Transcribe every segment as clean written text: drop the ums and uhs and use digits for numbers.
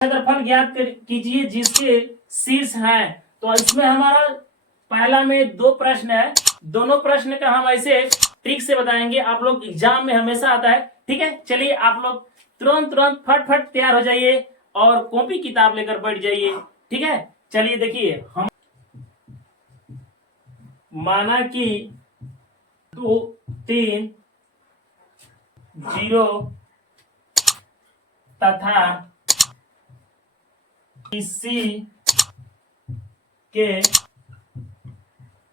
क्षेत्रफल ज्ञात कीजिए जिसके शीर्ष हैं। तो इसमें हमारा पहला में दो प्रश्न है, दोनों प्रश्न का हम ऐसे ट्रिक से बताएंगे, आप लोग एग्जाम में हमेशा आता है। ठीक है, चलिए आप लोग तुरंत तुरंत फट तैयार हो जाइए और कॉपी किताब लेकर बैठ जाइए। ठीक है, चलिए देखिए, हम माना कि 2 3 0 तथा इसी के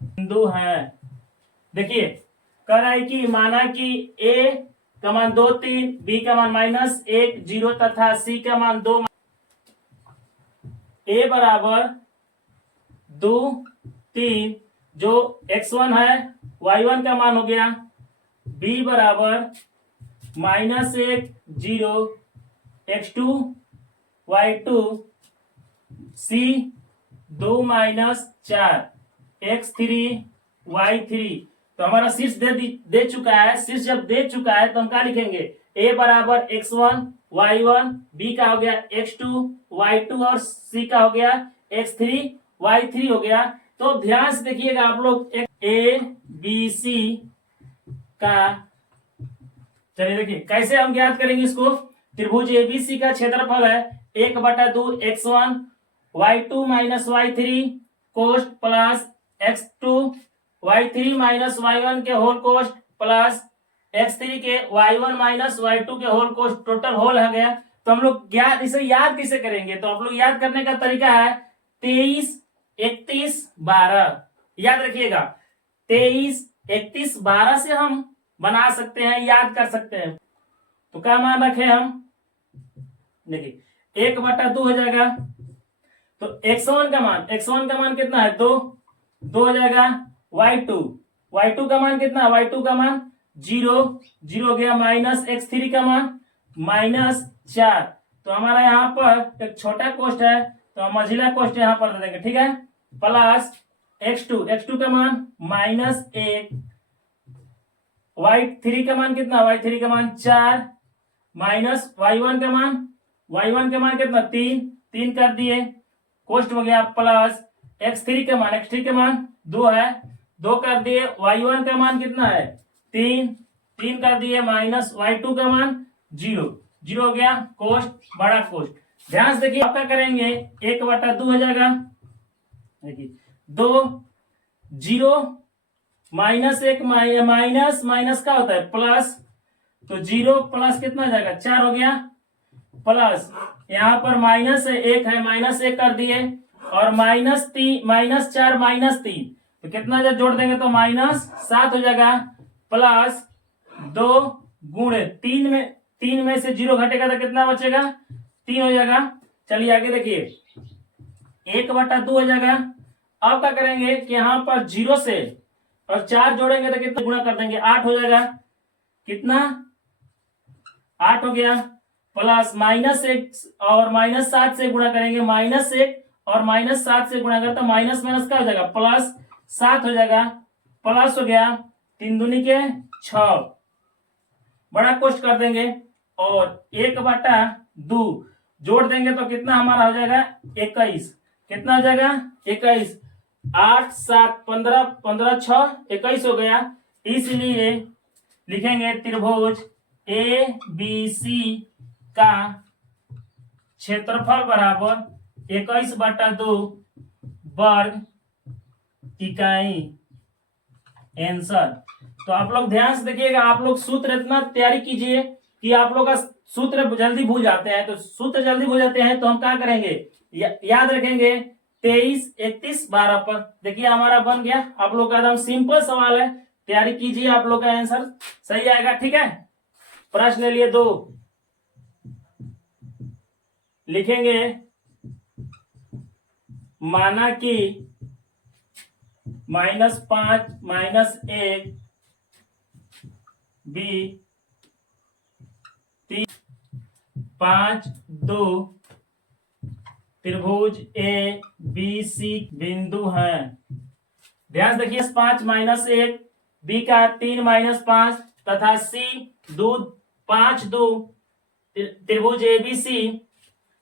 बिंदु हैं। देखिए कह रहा है कि माना कि a का मान 2 3, b का मान -1 0 तथा c का मान 2। a बराबर 2 3 जो x1 है y1 का मान हो गया, b बराबर -1 0 x2 y2, c 2 -4 x3 y3। तो हमारा शीर्ष दे चुका है। शीर्ष जब दे चुका है तो हम क्या लिखेंगे, a बराबर x1 y1, b का हो गया x2 y2 और c का हो गया x3 y3 हो गया। तो ध्यान से देखिएगा आप लोग, a b c का, चलिए देखिए कैसे हम ज्ञात करेंगे इसको। त्रिभुज एबीसी का क्षेत्रफल है 1/2 x1 y2 y3 कोष्ठ प्लस x2 y3 y1 के होल कोष्ठ प्लस x3 के y1 y2 के होल कोष्ठ, टोटल होल हो गया। तो हम लोग ज्ञात, इसे याद कैसे करेंगे, तो आप लोग याद करने का तरीका है 23 31 12। याद रखिएगा 23 31 12 से हम बना सकते हैं, याद कर सकते हैं। तो क्या मान रखे हम, देखिए 1/2 हो जाएगा। तो x1 का मान कितना है, 2 हो जाएगा। y2 का मान कितना, y2 का मान 0 हो गया, माइनस x3 का मान -4। तो हमारा यहाँ पर एक छोटा कोष्ठ है तो हम मझिला कोष्ठ यहाँ पर दे देंगे। ठीक है, प्लस x2 का मान -1, y3 का मान कितना, y3 का मान 4, माइनस y1 का मान कितना, 3 कर दिए, कोष्ठ हो गया, प्लस x3 का मान 2 है, 2 कर दिए, y1 का मान कितना है 3 कर दिए, माइनस y2 का मान 0 हो गया, कोष्ठ बड़ा कोष्ठ। ध्यान से देखिए आप क्या करेंगे, 1/2 हो जाएगा। देखिए 2 0 -1 माइनस क्या होता है प्लस, तो 0 प्लस कितना जाएगा 4 हो गया, प्लस यहाँ पर -1 है, -1 कर दिए, और -4 -3 तो कितना जब जोड़ देंगे तो -7 हो जाएगा, प्लस 2 गुणे 3 में से 0 घटेगा तो कितना बचेगा, 3 हो जाएगा। चलिए आगे देखिए 1/2 हो जाएगा। अब क्या करेंगे कि यहाँ पर 0 से और 4 जोड़ेंगे तो कितना गुणा कर देंगे, 8 हो जाएगा, कितना 8 हो गया, प्लस -1 और -7 से गुणा करेंगे, -1 और -7 से गुणा करते माइनस क्या हो जाएगा, +7 हो जाएगा, प्लस हो गया, 3 दूनी के 6, बड़ा कोष्ठ कर देंगे, और 1/2 जोड़ देंगे तो कितना हमारा हो जाएगा 21। कितना हो जाएगा 21, 8 7 15 15 6 21 हो गया। इसलिए लिखेंगे त्रिभुज ए बी सी का क्षेत्रफल बराबर 21/2 वर्ग इकाई। आंसर। तो आप लोग ध्यान से देखिएगा, आप लोग सूत्र इतना तैयारी कीजिए कि आप लोग का सूत्र जल्दी भूल जाते हैं। तो सूत्र जल्दी भूल जाते हैं तो हम क्या करेंगे, याद रखेंगे 23 31 12 पर। देखिए हमारा बन गया, आप लोग का एकदम सिंपल सवाल है, तैयारी कीजिए, आप लोग का आंसर सही आएगा। ठीक है, प्रश्न ले लिए 2 लिखेंगे, माना कि -5 -1 b 3 5 2 त्रिभुज ए बी सी बिंदु हैं। ध्यान देखिए 5 -1, बी का 3 -5 तथा सी 2 5 2 त्रिभुज एबीसी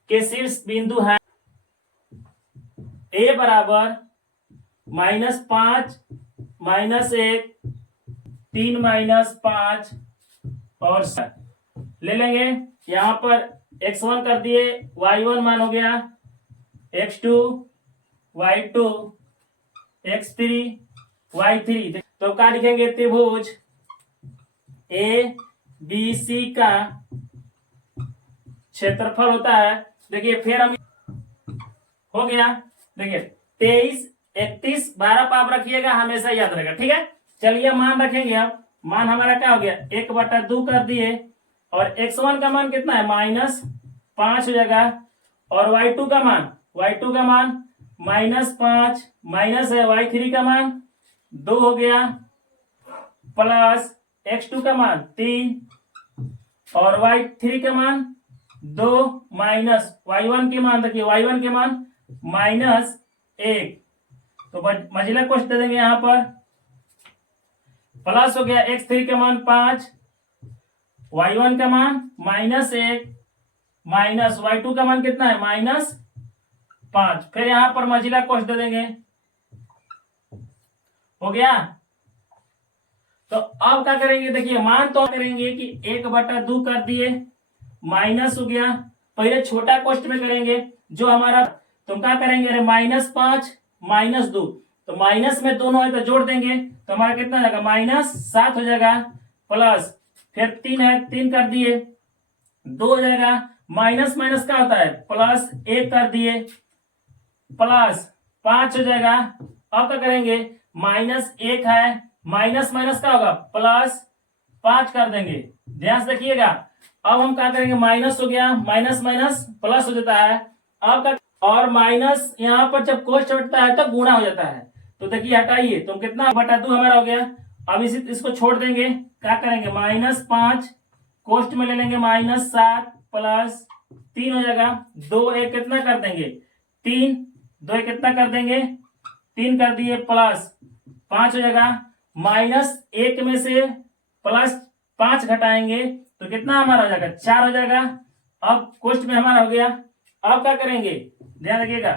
के शीर्ष बिंदु है ए बराबर -5 -1 3 -5 और 7 ले लेंगे। यहां पर x1 कर दिए, y1 मान हो गया x2 y2 x3 y3। तो क्या लिखेंगे, त्रिभुज ए बी सी का क्षेत्रफल होता है। देखिए फिर हम हो गया, देखिए 23 31 12 पाप रखिएगा, हमेशा याद रहेगा, ठीक है। चलिए मान रखेंगे। अब मान हमारा क्या हो गया, 1/2 कर दिए और x1 का मान कितना है -5 हो जाएगा और y2 का मान -5 माइनस है y3 का मान 2 हो गया प्लस x2 का मान 3 और y3 का मान 2 माइनस y1 के मान, देखिए y1 के मान -1। तो मझिला कोष्ट दे देंगे यहां पर, प्लस हो गया x3 का मान 5 y1 का मान -1 माइनस y2 का मान कितना है -5। फिर यहां पर मझिला कोष्ट दे देंगे, हो गया। तो अब क्या करेंगे, देखिए मान तो करेंगे कि 1/2 कर दिए, माइनस हो गया। पहले छोटा कोष्ट में करेंगे जो हमारा, तो क्या करेंगे, अरे -5 -2, तो माइनस में दोनों है तो जोड़ देंगे तो हमारा कितना हो जाएगा -7 हो जाएगा प्लस फिर 3 है 3 कर दिए 2 हो जाएगा, माइनस माइनस क्या होता है प्लस 1 कर दिए प्लस 5 हो जाएगा। अब क्या करेंगे, -1 है, माइनस माइनस क्या होगा +5 कर देंगे, ध्यान से देखिएगा। अब हम क्या करेंगे, माइनस हो गया, माइनस माइनस प्लस हो जाता है। अब क्या, और माइनस यहाँ पर जब कोष्ट हटता है तो गुणा हो जाता है। तो देखिए हटाइए तो कितना 1/2 हमारा हो गया। अब इसको छोड़ देंगे, क्या करेंगे -5 कोष्ट में ले लेंगे -7 प्लस 3 हो जाएगा, 2 1 कितना कर देंगे 3, 2 1 कितना कर देंगे 3 कर दिए प्लस 5 हो जाएगा, -1 में से +5 घटाएंगे तो कितना हमारा हो जाएगा 4 हो जाएगा। अब कोष्ट में हमारा हो गया। अब क्या करेंगे, ध्यान रखिएगा,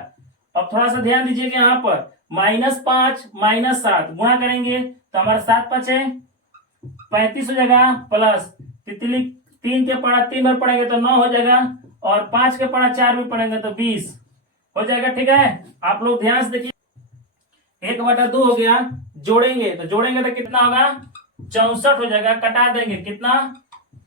अब थोड़ा सा ध्यान दीजिएगा, यहाँ पर -5 -7 गुणा करेंगे तो हमारा 7 5 है 35 हो जाएगा प्लस तितली 3 के पढ़ा 3 बार पढ़ेंगे तो 9 हो जाएगा और 5 के पढ़ा 4 भी पढ़ेंगे तो 20 हो जाएगा, ठीक है। आप लोग ध्यान से देखिए, 1/2 हो गया, जोड़ेंगे तो कितना होगा 64 हो जाएगा, कटा देंगे कितना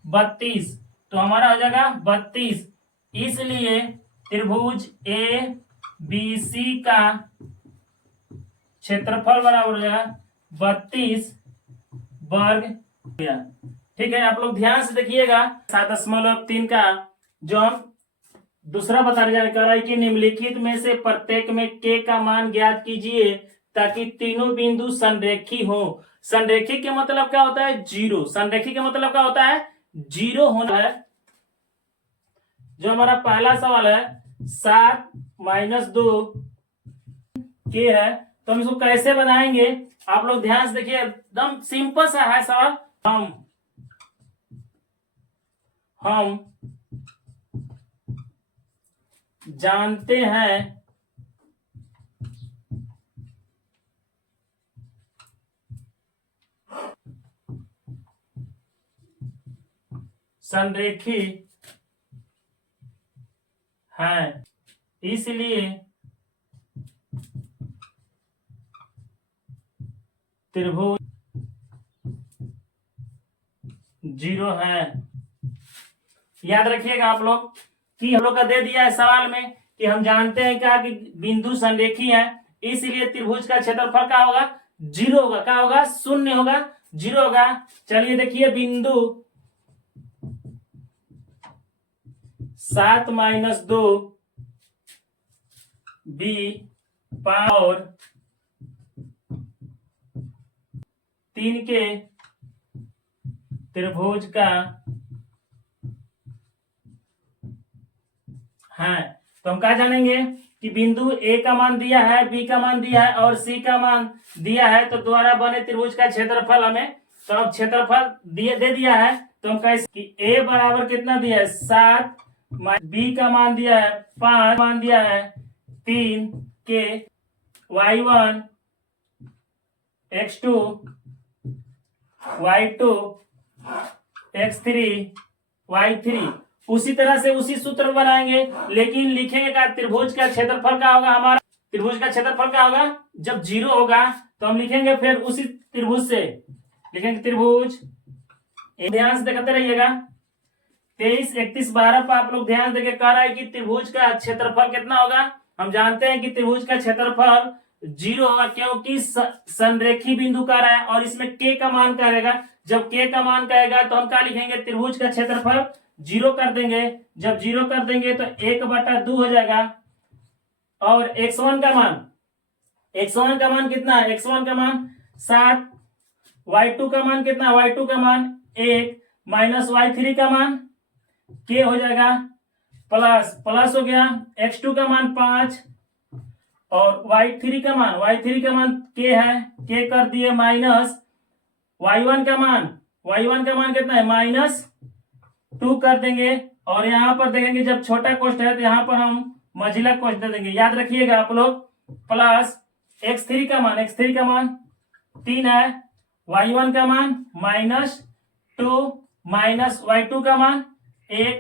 32, तो हमारा हो जाएगा 32। इसलिए त्रिभुज ए बी सी का क्षेत्रफल बराबर हो जाएगा 32 वर्ग। ठीक है, आप लोग ध्यान से देखिएगा। 7.3 का जो हम दूसरा बताने जा रहे हैं कि निम्नलिखित में से प्रत्येक में के का मान ज्ञात कीजिए ताकि तीनों बिंदु संरेखी हो। संरेखी के मतलब क्या होता है, जीरो। संरेखी के मतलब क्या होता है, जीरो होना है। जो हमारा पहला सवाल है 7 - 2 के है, तो हम इसको कैसे बनाएंगे, आप लोग ध्यान से देखिए, एकदम सिंपल सा है सवाल। हम जानते हैं संरेखी है, इसलिए त्रिभुज जीरो है। याद रखिएगा आप लोग कि हम लोग का दे दिया है सवाल में कि हम जानते हैं क्या कि बिंदु संरेखी है, इसलिए त्रिभुज का क्षेत्रफल क्या होगा, जीरो होगा। क्या होगा, शून्य होगा, जीरो होगा। चलिए देखिए, बिंदु 7 - 2 बी और 3 के त्रिभुज का है। तो हम क्या जानेंगे कि बिंदु ए का मान दिया है, बी का मान दिया है और सी का मान दिया है, तो द्वारा बने त्रिभुज का क्षेत्रफल हमें, तो अब क्षेत्रफल दे दिया है, तो हम कैसे कि ए बराबर कितना दिया है 7 बी का मान दिया है 5, मान दिया है 3 के y1 x2 y2 x3 y3। उसी तरह से उसी सूत्र बनाएंगे, लेकिन लिखेंगे का त्रिभुज का क्षेत्रफल क्या होगा हमारा, त्रिभुज का क्षेत्रफल क्या होगा जब 0 होगा तो हम लिखेंगे फिर उसी त्रिभुज से लिखेंगे त्रिभुज। ध्यान से देखते रहिएगा 23 31 12 पर आप लोग ध्यान देके कह रहा है कि त्रिभुज का क्षेत्रफल कितना होगा। हम जानते हैं कि त्रिभुज का क्षेत्रफल 0 होगा क्योंकि संरेखी बिंदु कह रहा है और इसमें k का मान कहेगा। जब k का मान कहेगा तो हम क्या लिखेंगे त्रिभुज का क्षेत्रफल 0 कर देंगे। जब 0 कर देंगे तो 1/2 हो जाएगा। और x1 का मान कितना है, x1 का मान 7, y2 का मान कितना, y2 का मान 1 माइनस y3 का मान k हो जाएगा प्लस हो गया x2 का मान 5 और y3 का मान k है, k कर दिए माइनस y1 का मान कितना है -2 कर देंगे। और यहाँ पर देखेंगे जब छोटा कोष्ठ है तो यहाँ पर हम मझिला कोष्ठ दे देंगे, याद रखिएगा आप लोग। प्लस x3 का मान 3 है, y1 का मान -2 माइनस y2 का मान 1।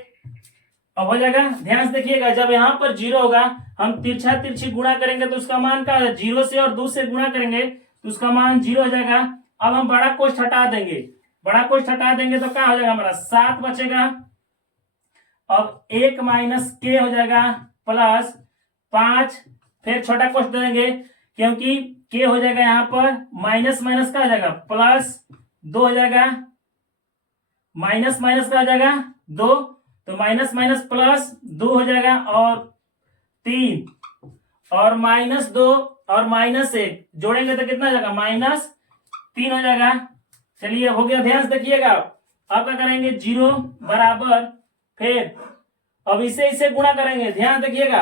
अब हो जाएगा, ध्यान से देखिएगा जब यहाँ पर 0 होगा हम तिरछी गुणा करेंगे तो उसका मान क्या है, 0 से और 2 से गुणा करेंगे तो उसका मान 0 हो जाएगा। अब हम बड़ा कोष्ठ हटा देंगे, तो क्या हो जाएगा हमारा 7 बचेगा। अब 1 माइनस k हो जाएगा प्लस 5, फिर छोटा कोष्ठ दे देंगे क्योंकि k हो जाएगा यहाँ पर माइनस का हो जाएगा +2 हो जाएगा, माइनस का हो जाएगा 2, तो माइनस +2 हो जाएगा और 3 और -2 और -1 जोड़ेंगे तो कितना हो जाएगा -3 हो जाएगा। चलिए हो गया, ध्यान से देखिएगा। अब क्या करेंगे 0 बराबर, फिर अब इसे गुणा करेंगे, ध्यान देखिएगा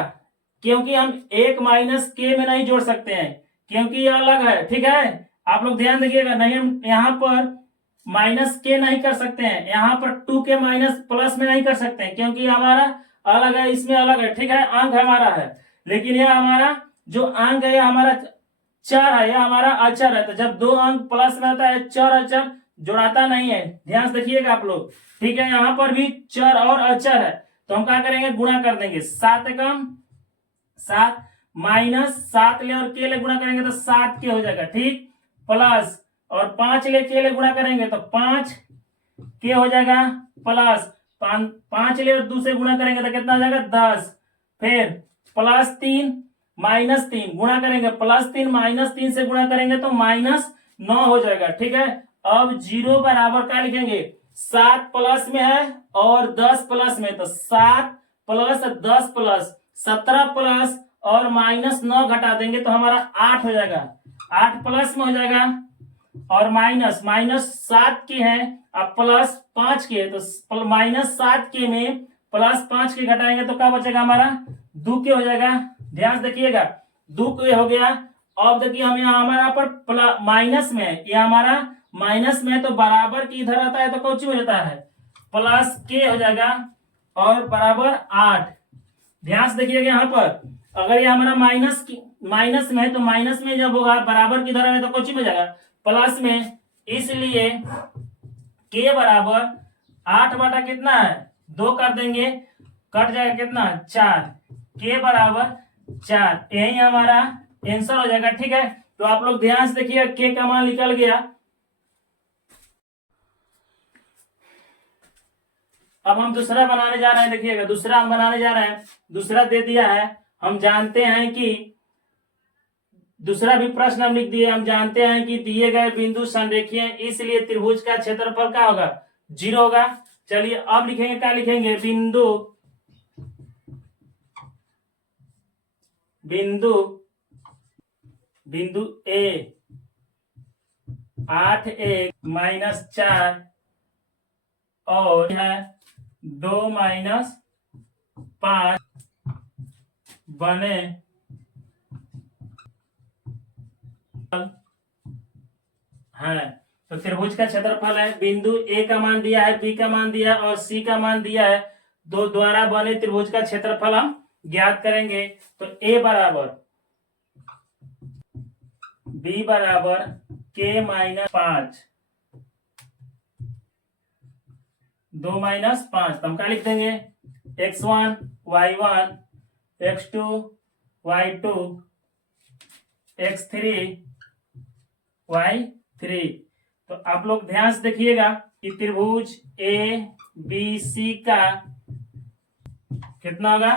क्योंकि हम 1 k में नहीं जोड़ सकते हैं क्योंकि ये अलग है, ठीक है। आप लोग ध्यान देखिएगा, नहीं हम यहाँ पर -k नहीं कर सकते हैं, यहाँ पर 2k माइनस प्लस में नहीं कर सकते हैं क्योंकि हमारा अलग है, इसमें अलग है, ठीक है, अंक हमारा है। लेकिन यह हमारा जो अंक है यह हमारा चर है, यह हमारा अचर है। तो जब 2 अंक प्लस में आता है चर अचर जोड़ाता नहीं है, ध्यान से देखिएगा आप लोग, ठीक है। यहाँ पर भी चर और अचर है तो हम क्या करेंगे गुणा कर देंगे, 7 एकम 7 माइनस 7 ले और k ले गुणा करेंगे तो 7k हो जाएगा, ठीक, प्लस और 5 ले k ले गुणा करेंगे तो 5k हो जाएगा, प्लस 5 ले और 2 से गुणा करेंगे तो कितना हो जाएगा 10, फिर +3 -3 गुणा करेंगे, +3 -3 से गुणा करेंगे तो -9 हो जाएगा, ठीक है। अब 0 बराबर क्या लिखेंगे, 7 प्लस में है और 10 प्लस में, तो 7 प्लस 10 प्लस 17 प्लस और -9 घटा देंगे तो हमारा 8 हो जाएगा, 8 प्लस में हो जाएगा और -7 के है अब +5 के, तो -7 के में +5 के घटाएंगे तो क्या बचेगा हमारा 2 के हो जाएगा। ध्यान से देखिएगा 2 के हो गया। अब देखिए हम यहाँ हमारा पर माइनस में है, यह हमारा माइनस में है तो बराबर की इधर आता है तो कौन हो जाता है +k हो जाएगा और बराबर 8। ध्यान से देखिएगा यहाँ पर अगर ये हमारा माइनस में है तो माइनस में जब होगा बराबर की इधर है तो कौन हो जाएगा प्लस में, इसलिए k बराबर 8 बटा कितना है 2 कर देंगे, कट जाएगा कितना 4, k बराबर 4, यही हमारा आंसर हो जाएगा, ठीक है। तो आप लोग ध्यान से देखिए k का मान निकल गया। अब हम दूसरा बनाने जा रहे हैं, देखिएगा दूसरा हम बनाने जा रहे हैं, दूसरा दे दिया है। हम जानते हैं कि दूसरा भी प्रश्न हम लिख दिए, हम जानते हैं कि दिए गए बिंदु संरेखीय हैं, इसलिए त्रिभुज का क्षेत्रफल क्या होगा 0 होगा। चलिए अब लिखेंगे, क्या लिखेंगे, बिंदु ए 8 1 -4 और है 2 -5 बने है। तो त्रिभुज का क्षेत्रफल है, बिंदु ए का मान दिया है, बी का मान दिया है और सी का मान दिया है, दो द्वारा बने त्रिभुज का क्षेत्रफल हम ज्ञात करेंगे। तो ए बराबर बी बराबर के माइनस 5, 2 माइनस 5, तो हम क्या लिख देंगे x1 y1 x2 y2 x3 y3। तो आप लोग ध्यान से देखिएगा कि त्रिभुज ए बी सी का कितना होगा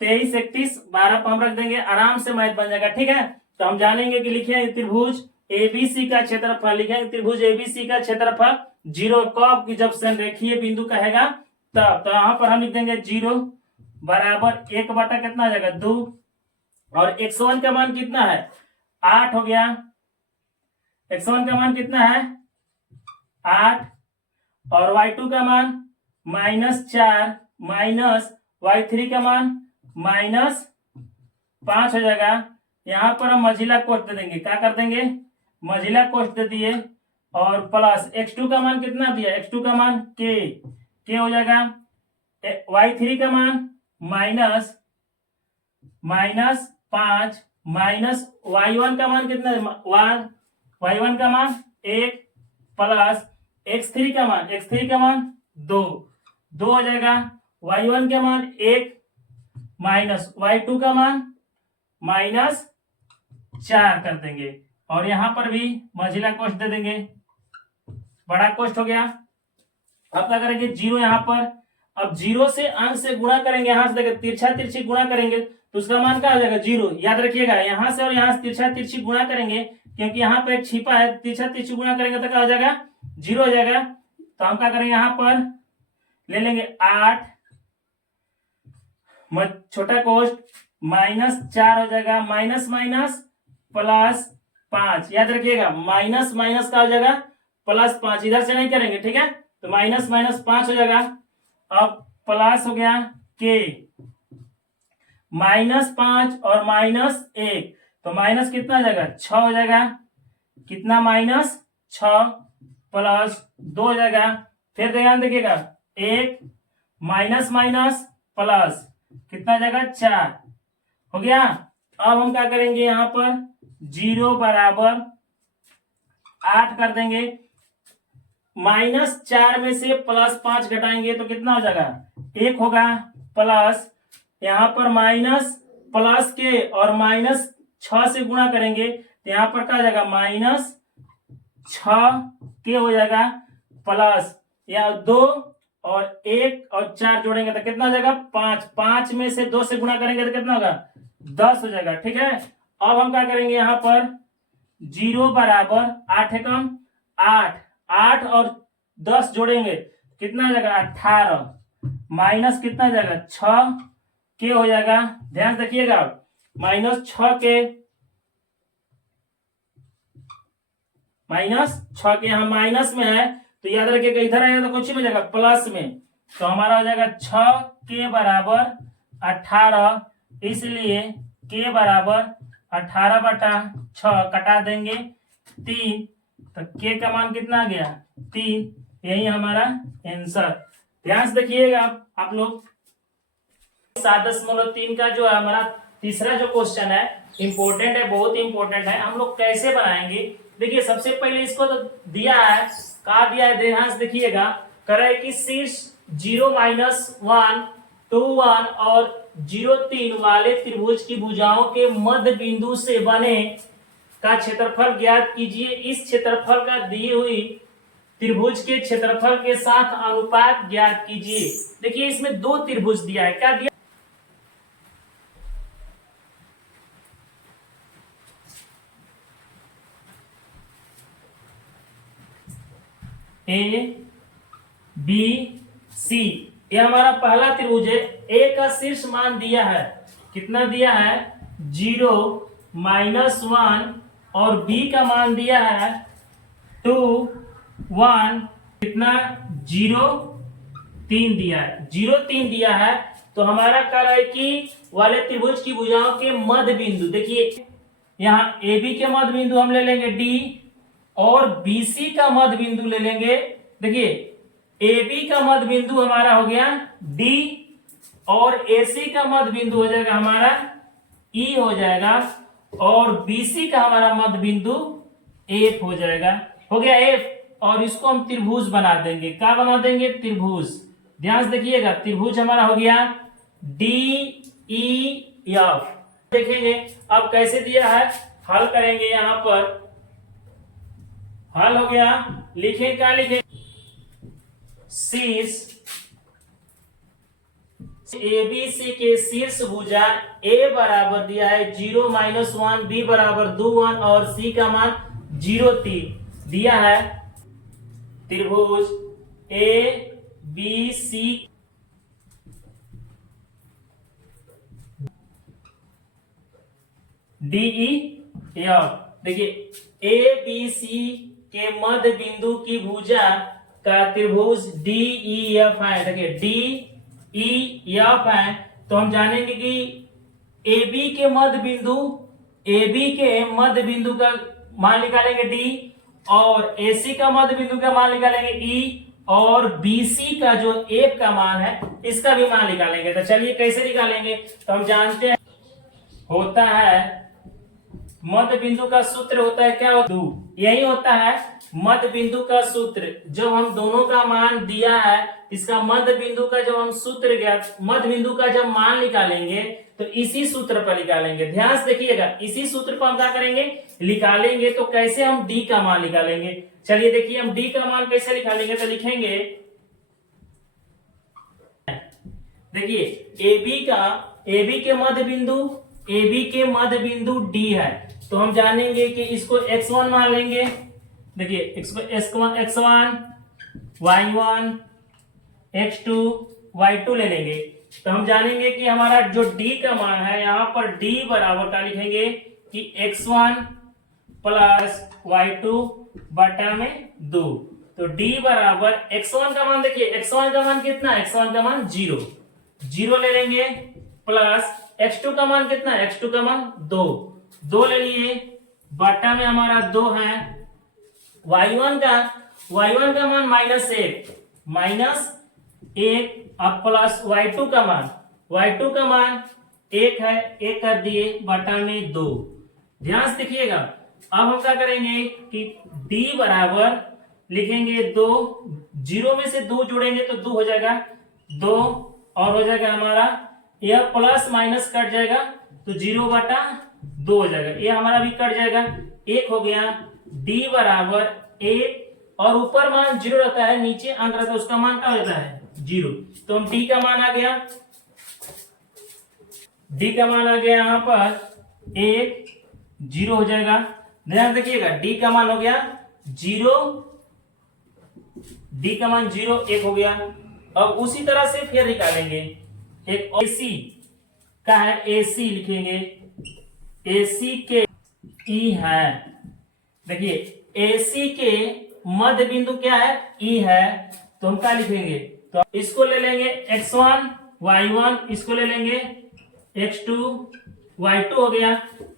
23, 31, 12 पर हम रख देंगे, आराम से मैथ बन जाएगा। ठीक है, तो हम जानेंगे कि लिखे त्रिभुज एबीसी का क्षेत्रफल, लिखेंगे त्रिभुज एबीसी का क्षेत्रफल 0 कब की जब संरेखीय बिंदु कहेगा तब। तो यहां पर हम लिख देंगे 0 बराबर 1 बटा कितना हो जाएगा 2, और x1 का मान कितना है 8 हो गया, x1 का मान कितना है 8, और y2 का मान -4 माइनस y3 का मान -5 हो जाएगा। यहां पर हम मझिला कोष्ठ दे देंगे, क्या कर देंगे मझिला कोष्ठ दे दिए, और प्लस x2 का मान कितना दिया, x2 का मान k हो जाएगा, y3 का मान -5 माइनस y1 का मान कितना है y1 का मान 1 प्लस x3 का मान 2 हो जाएगा, y1 का मान 1 माइनस y2 का मान -4 कर देंगे, और यहां पर भी मझिला कोष्ठ दे देंगे, बड़ा कोष्ठ हो गया। अब क्या करेंगे 0 यहां पर, अब 0 से अंश से गुणा करेंगे, यहां से देखिए तिरछा तिरछी गुणा करेंगे तो उसका मान क्या हो जाएगा 0। याद रखिएगा यहां से और यहां से तिरछा तिरछी गुणा करेंगे, क्योंकि यहाँ पे एक छिपा है, तिरछा तिरछी गुणा करेंगे तो क्या हो जाएगा 0 हो जाएगा। तो हम क्या करेंगे यहाँ पर ले लेंगे 8 छोटा कोष्ठ -4 हो जाएगा, माइनस माइनस +5, याद रखिएगा माइनस माइनस का हो जाएगा +5, इधर से नहीं करेंगे, ठीक है, तो -5 हो जाएगा। अब प्लस हो गया के, -5 और -1, तो माइनस कितना हो जाएगा 6 हो जाएगा, कितना -6 प्लस 2 हो जाएगा। फिर ध्यान देखिएगा 1 माइनस माइनस प्लस कितना हो जाएगा 4 हो गया। अब हम क्या करेंगे यहां पर 0 बराबर 8 कर देंगे, -4 में से +5 घटाएंगे तो कितना हो जाएगा 1 होगा, प्लस यहां पर माइनस प्लस के और -6 से गुणा करेंगे तो यहां पर क्या हो जाएगा -6 के हो जाएगा, प्लस यहाँ 2 और 1 और 4 जोड़ेंगे तो कितना हो जाएगा 5 में से 2 से गुणा करेंगे तो कितना होगा 10 हो जाएगा। ठीक है, अब हम क्या करेंगे यहाँ पर 0 बराबर 8 एकम 8 और 10 जोड़ेंगे कितना हो जाएगा 18, माइनस कितना हो जाएगा 6 के हो जाएगा। ध्यान रखिएगा -6 के यहाँ माइनस में है तो याद रखिएगा इधर आएगा तो कुछ में जाएगा प्लस में, तो हमारा हो जाएगा 6 के बराबर 18, इसलिए के बराबर 18 बटा 6 कटा देंगे 3, तो के का मान कितना आ गया 3, यही हमारा आंसर। ध्यान से देखिएगा आप लोग 7.3 का जो है हमारा तीसरा जो क्वेश्चन है इंपॉर्टेंट है, बहुत इंपॉर्टेंट है। हम लोग कैसे बनाएंगे, देखिए सबसे पहले इसको तो दिया है, कहा दिया है ध्यान से देखिएगा, करे कि शीर्ष 0 -1 2 1 और 0 3 वाले त्रिभुज की भुजाओं के मध्य बिंदु से बने का क्षेत्रफल ज्ञात कीजिए। इस क्षेत्रफल का दी हुई त्रिभुज के क्षेत्रफल के साथ अनुपात ज्ञात कीजिए। देखिए इसमें 2 त्रिभुज दिया है, क्या दिया A B C, यह हमारा पहला त्रिभुज है। ए का शीर्ष मान दिया है, कितना दिया है 0 -1 और बी का मान दिया है 2 1, कितना 0 3 दिया है, 0 3 दिया है। तो हमारा कार्य है कि वाले त्रिभुज की भुजाओं के मध्य बिंदु, देखिए यहाँ ए बी के मध्य बिंदु हम ले लेंगे डी और BC का मध्य बिंदु ले लेंगे। देखिए AB का मध्य बिंदु हमारा हो गया D और AC का मध्य बिंदु हो जाएगा हमारा E हो जाएगा, और BC का हमारा मध्य बिंदु F हो जाएगा। हो गया F, और इसको हम त्रिभुज बना देंगे। क्या बना देंगे? त्रिभुज। ध्यान से देखिएगा, त्रिभुज हमारा हो गया DEF। देखेंगे अब कैसे दिया है, हल करेंगे। यहां पर हल हो गया, लिखें क्या लिखें? शीर्ष ABC के शीर्ष भुजा A बराबर दिया है 0 -1, B बराबर 2 1 और C का मान 0 3 दिया है। त्रिभुज ABC DEF। देखिए ABC के मध्य बिंदु की भुजा का त्रिभुज DEF है। देखिए DEF है, तो हम जानेंगे कि AB के मध्य बिंदु का मान निकालेंगे D, और AC का मध्य बिंदु का मान निकालेंगे E, और BC का जो F का मान है इसका भी मान निकालेंगे। तो चलिए कैसे निकालेंगे, तो हम जानते हैं होता है मध्य बिंदु का सूत्र होता है क्या? यही होता है मध्य बिंदु का सूत्र। जब हम दोनों का मान दिया है, इसका मध्य बिंदु का जब हम सूत्र ज्ञात, मध्य बिंदु का जब मान निकालेंगे तो इसी सूत्र पर निकालेंगे। ध्यान से देखिएगा, इसी सूत्र पर हम क्या करेंगे, निकालेंगे। तो कैसे हम D का मान निकालेंगे? चलिए देखिए हम D का मान कैसे निकालेंगे, तो लिखेंगे, देखिए AB के मध्य बिंदु D है, तो हम जानेंगे कि इसको x1 मान लेंगे। देखिए इसको x1 y1 x2 y2 ले लेंगे, तो हम जानेंगे कि हमारा जो D का मान है, यहाँ पर D बराबर का लिखेंगे कि x1 प्लस y2 बटा में 2। तो D बराबर x1 का मान, देखिए x1 का मान कितना? x1 का मान 0 ले लेंगे, प्लस x2 का मान कितना? x2 का मान 2 ले लिए, बटा में हमारा 2 है। y1 का मान -1 अब प्लस y2 का मान 1 है, 1 कर दिए, बटा में 2। ध्यान से देखिएगा, अब हम क्या करेंगे कि D बराबर लिखेंगे 2, 0 में से 2 जोड़ेंगे तो 2 हो जाएगा, 2 और हो जाएगा हमारा, यह प्लस माइनस कट जाएगा तो 0 बटा 2 हो जाएगा, ये हमारा भी कट जाएगा, 1 हो गया। D बराबर 1, और ऊपर मान 0 रहता है, नीचे अंक रहता है, उसका मान क्या होता है? 0। तो हम D का मान आ गया, D का मान आ गया यहाँ पर 1 0 हो जाएगा। ध्यान देखिएगा, D का मान हो गया 0, D का मान 0 1 हो गया। अब उसी तरह से फिर निकालेंगे एक AC का है, AC लिखेंगे, AC के E है। देखिए AC के मध्य बिंदु क्या है? E है, तो हम क्या लिखेंगे? तो इसको ले लेंगे x1 y1, इसको ले लेंगे x2 y2 हो गया,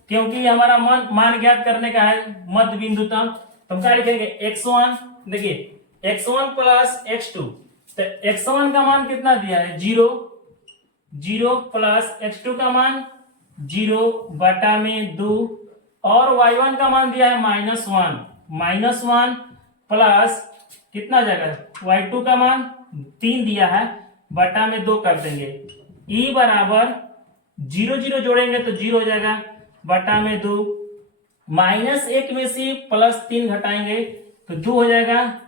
क्योंकि हमारा मान ज्ञात करने का है मध्य बिंदु तक। तो हम क्या लिखेंगे? x1, देखिए x1 प्लस x2, तो x1 का मान कितना दिया है? 0 प्लस x2 का मान 0 बटा में 2, और y1 का मान दिया है -1 प्लस कितना जाएगा? y2 का मान 3 दिया है, बटा में 2 कर देंगे। E बराबर 0 जोड़ेंगे तो 0 हो जाएगा, बटा में 2, -1 में से +3 घटाएंगे तो 2 हो जाएगा,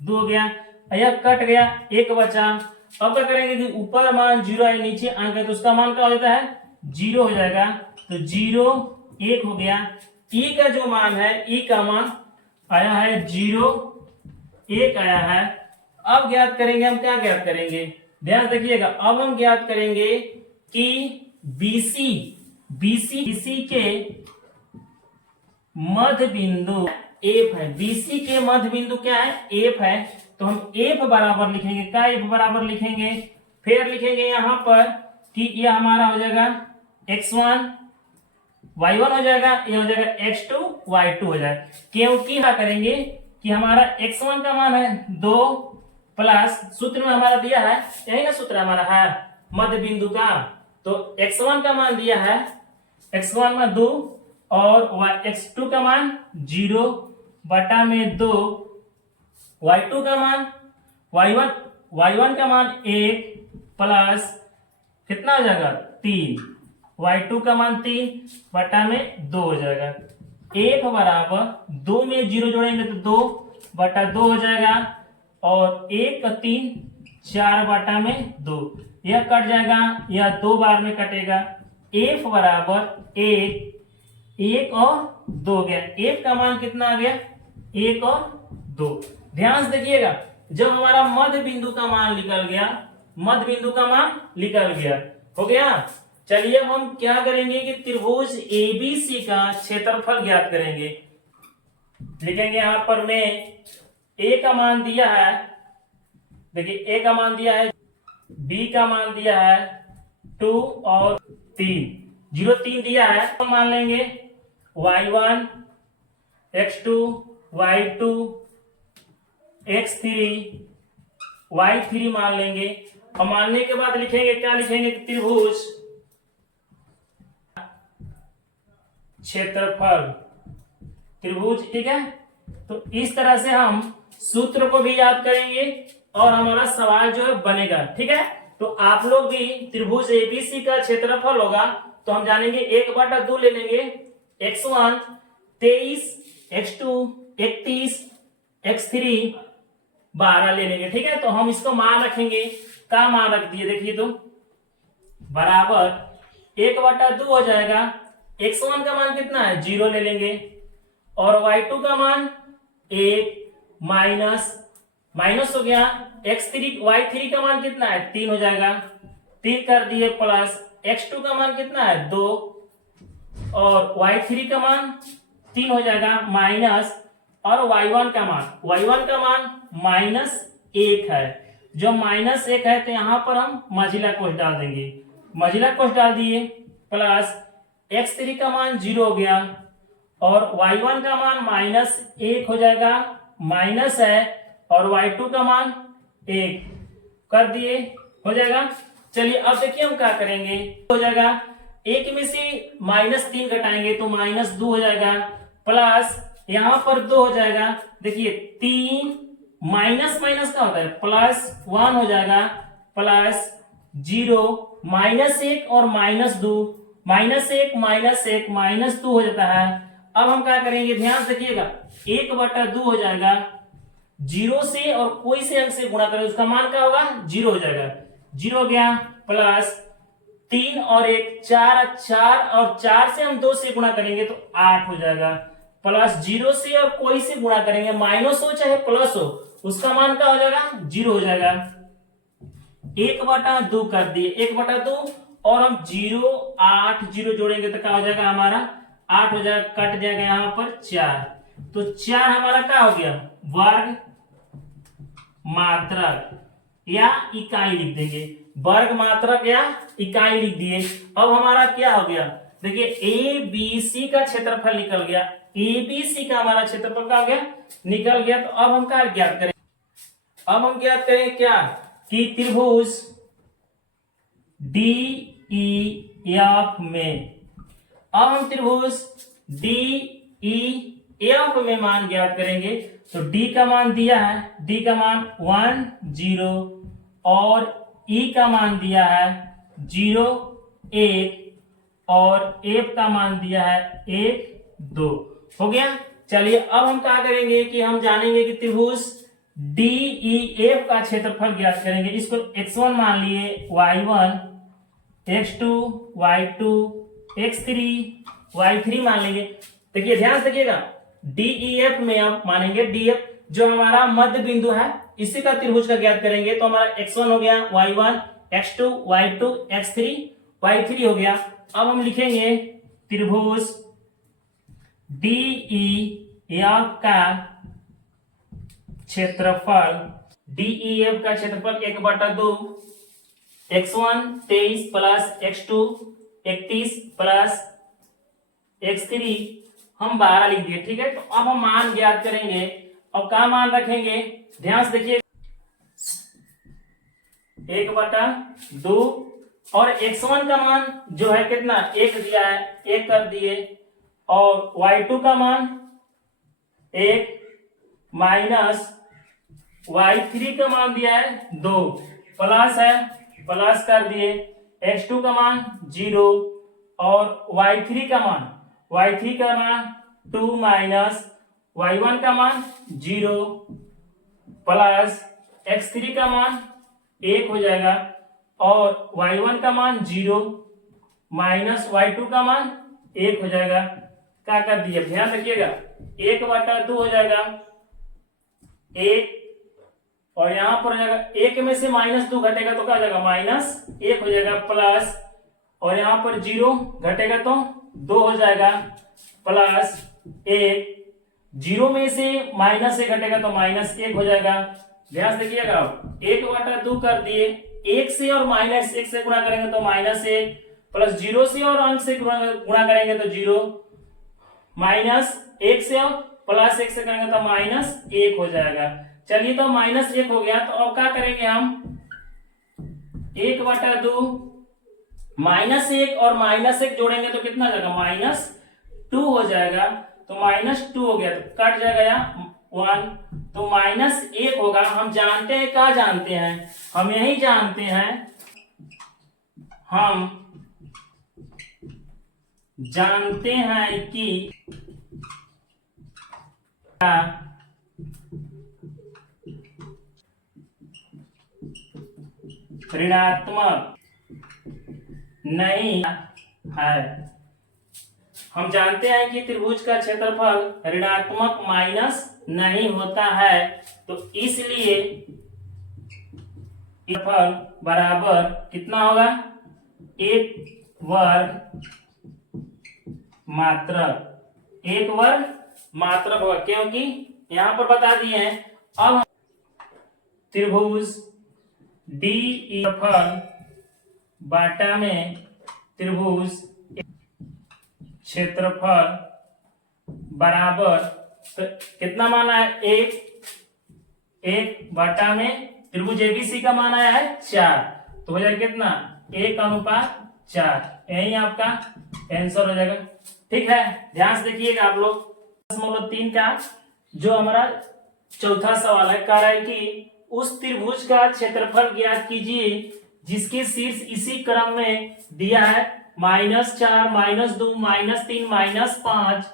2 हो गया, यह कट गया, 1 बचा। अब क्या करेंगे कि ऊपर मान 0 है, नीचे अंक है, तो उसका मान क्या हो जाता है? 0 हो जाएगा, तो 0 1 हो गया। E का जो मान है, E का मान आया है 0 1 आया है। अब ज्ञात करेंगे, हम क्या ज्ञात करेंगे? ध्यान देखिएगा, अब हम ज्ञात करेंगे कि BC के मध्य बिंदु F है। BC के मध्य बिंदु क्या है? F है, तो हम F बराबर लिखेंगे, क्या F बराबर लिखेंगे? फिर लिखेंगे यहाँ पर कि यह हमारा हो जाएगा x1 y1 हो जाएगा, ये हो जाएगा x2 y2 हो जाएगा, क्योंकि क्या करेंगे कि हमारा x1 का मान है 2 प्लस सूत्र में हमारा दिया है, यही ना सूत्र हमारा है, मध्य बिंदु का। तो x1 का मान दिया है, x1 में 2 और x2 का मान 0 बटा में 2, y2 का मान y1 का मान 1 प्लस कितना हो जाएगा 3, y2 का मान 3 बटा में 2 हो जाएगा। 1 बराबर 2 में 0 जोड़ेंगे तो 2 बटा 2 हो जाएगा और 1 का 3 4 बटा में 2, यह कट जाएगा, यह 2 बार में कटेगा। f बराबर 1 और 2 हो गया। f का मान कितना आ गया 1 और 2। ध्यान से देखिएगा, जब हमारा मध्य बिंदु का मान निकल गया, मध्य बिंदु का मान निकल गया, हो गया। चलिए अब हम क्या करेंगे कि त्रिभुज एबीसी का क्षेत्रफल ज्ञात करेंगे। लिखेंगे यहां पर मैं ए का मान दिया है, देखिए ए का मान दिया है, बी का मान दिया है 2 और 3, 0 3 दिया है। तो मान लेंगे y1 x2 y2 x3 y3 मान लेंगे। और मानने के बाद लिखेंगे, क्या लिखेंगे, त्रिभुज क्षेत्रफल, त्रिभुज, ठीक है। तो इस तरह से हम सूत्र को भी याद करेंगे और हमारा सवाल जो है बनेगा, ठीक है। तो आप लोग भी त्रिभुज एबीसी का क्षेत्रफल होगा तो हम जानेंगे 1/2 ले लेंगे, x1 23, x2 31, x3 12 ले लेंगे, ठीक है। तो हम इसको मान रखेंगे, का मान रख दिए, देखिए तो बराबर 1/2 हो जाएगा। x1 का मान कितना है 0 ले लेंगे और y2 का मान 1 माइनस हो गया, y3 का मान कितना है 3 हो जाएगा, 3 कर दिए, प्लस x2 का मान कितना है 2 और y3 का मान 3 हो जाएगा, माइनस और y1 का मान -1 है। जो -1 है तो यहां पर हम मझिला कोष डाल देंगे, मझिला कोष डाल दिए, प्लस x3 का मान 0 हो गया और y1 का मान -1 हो जाएगा, माइनस है, और y2 का मान 1 कर दिए, हो जाएगा। चलिए अब देखिए हम क्या करेंगे, हो जाएगा 1 में से -3 घटाएंगे तो -2 हो जाएगा, प्लस यहां पर 2 हो जाएगा, देखिए 3 माइनस माइनस का होता है +1 हो जाएगा, प्लस 0 -1 और -2, -1 हो जाता है। अब हम क्या करेंगे, ध्यान से देखिएगा, 1/2 हो जाएगा, 0 से और कोई से अंक से गुणा करें उसका मान क्या होगा 0 हो जाएगा, 0 हो गया, प्लस 3 और 1 4 और 4 से हम 2 से गुणा करेंगे तो 8 हो जाएगा, प्लस 0 से और कोई से गुणा करेंगे, माइनस हो चाहे प्लस हो, उसका मान क्या हो जाएगा 0 हो जाएगा। 1/2 कर दिए, 1/2 और हम 0 8 0 जोड़ेंगे तो क्या हो जाएगा हमारा 8 हो जाएगा, कट जाएगा यहां पर 4, तो 4 हमारा क्या हो गया वर्ग मात्रक या इकाई लिख देंगे, वर्ग मात्रक या इकाई लिख दिए। अब हमारा क्या हो गया, देखिए ए बी सी का क्षेत्रफल निकल गया, ए बी सी का हमारा क्षेत्रफल क्या हो गया निकल गया। तो अब हम क्या ज्ञात करें, अब हम ज्ञात करेंगे क्या कि त्रिभुज डी ई एफ में, अब हम त्रिभुज डी ई एफ में मान ज्ञात करेंगे। तो डी का मान दिया है, डी का मान 1 0 और ई का मान दिया है 0 1 और एफ का मान दिया है 1 2, हो गया। चलिए अब हम क्या करेंगे कि हम जानेंगे कि त्रिभुज डी ई एफ का क्षेत्रफल ज्ञात करेंगे। इसको x1 मान लिए, y1 x2 y2 x3 y3 मान लेंगे। देखिए ध्यान से देखिएगा, डीईएफ में अब मानेंगे डीएफ जो हमारा मध्य बिंदु है, इसी का त्रिभुज का ज्ञात करेंगे। तो हमारा x1 हो गया, y1 x2 y2 x3 y3 हो गया। अब हम लिखेंगे त्रिभुज डीईएफ का क्षेत्रफल, डीईएफ का क्षेत्रफल 1/2, x1 23 plus x2 31 plus x3 हम 12 लिख दिए, ठीक है। तो अब हम मान ज्ञात करेंगे और क्या मान रखेंगे, ध्यान से देखिए, 1/2 और x1 का मान जो है कितना 1 दिया है, 1 कर दिए, और y2 का मान 1 माइनस y3 का मान दिया है 2, प्लस है, प्लस कर दिए, x2 का मान 0 और y3 का मान 2 माइनस y1 का मान 0 प्लस x3 का मान 1 हो जाएगा और y1 का मान 0 माइनस y2 का मान 1 हो जाएगा। क्या कर दिया, ध्यान रखिएगा, 1/2 हो जाएगा 1, और यहां पर हो जाएगा 1 में से -2 घटेगा तो क्या हो जाएगा -1 हो जाएगा, प्लस, और यहां पर 0 घटेगा तो 2 हो जाएगा, प्लस 1, 0 में से -1 घटेगा तो -1 हो जाएगा। ध्यान से देखिएगा, 1/2 कर दिए, 1 से और -1 से गुणा करेंगे तो -1, प्लस 0 से और अंक से गुणा करेंगे तो 0, -1 से और +1 से करेंगे तो -1 हो जाएगा। चलिए तो -1 हो गया, तो अब क्या करेंगे हम, 1/2 -1 और -1 जोड़ेंगे तो कितना हो जाएगा -2 हो जाएगा, तो -2 हो गया, तो कट जाएगा यहाँ 1, तो -1 होगा। हम जानते हैं, क्या जानते हैं, हम यही जानते हैं, हम जानते हैं कि ऋणात्मक नहीं है। हम जानते हैं कि त्रिभुज का क्षेत्रफल ऋणात्मक माइनस नहीं होता है, तो इसलिए क्षेत्रफल बराबर कितना होगा, 1 वर्ग मात्रक, 1 वर्ग मात्रक होगा, क्योंकि यहां पर बता दिए हैं। अब त्रिभुज डी क्षेत्रफल बाटा में त्रिभुज क्षेत्रफल बराबर तो कितना मान आया, 1 बाटा में त्रिभुज एबीसी का मान आया है 4, तो हो जाएगा कितना 1:4, यही आपका आंसर हो जाएगा। ठीक है, ध्यान से देखिएगा आप लोग, 3 का जो हमारा चौथा सवाल है, कह रहा है कि उस त्रिभुज का क्षेत्रफल ज्ञात कीजिए जिसके शीर्ष इसी क्रम में दिया है, -4 -2 -3 -5,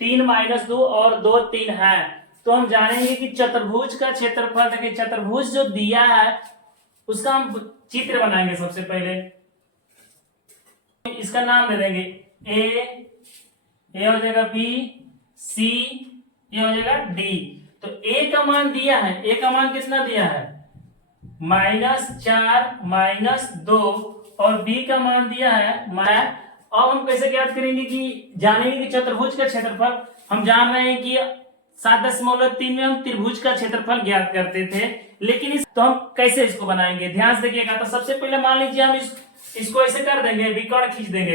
3 -2 और 2 3 है। तो हम जानेंगे कि चतुर्भुज का क्षेत्रफल, देखिए चतुर्भुज जो दिया है उसका हम चित्र बनाएंगे। सबसे पहले इसका नाम दे देंगे ए हो जाएगा बी, सी, ये हो जाएगा डी। तो ए का मान दिया है, ए का मान कितना दिया है -4 -2 और बी का मान दिया है अब हम कैसे ज्ञात करेंगे कि जानेंगे कि चतुर्भुज का क्षेत्रफल, हम जान रहे हैं कि 7.3 में हम त्रिभुज का क्षेत्रफल ज्ञात करते थे, लेकिन तो हम कैसे इसको बनाएंगे, ध्यान से देखिएगा। तो सबसे पहले मान लीजिए हम इसको ऐसे कर देंगे, विकर्ण खींच देंगे,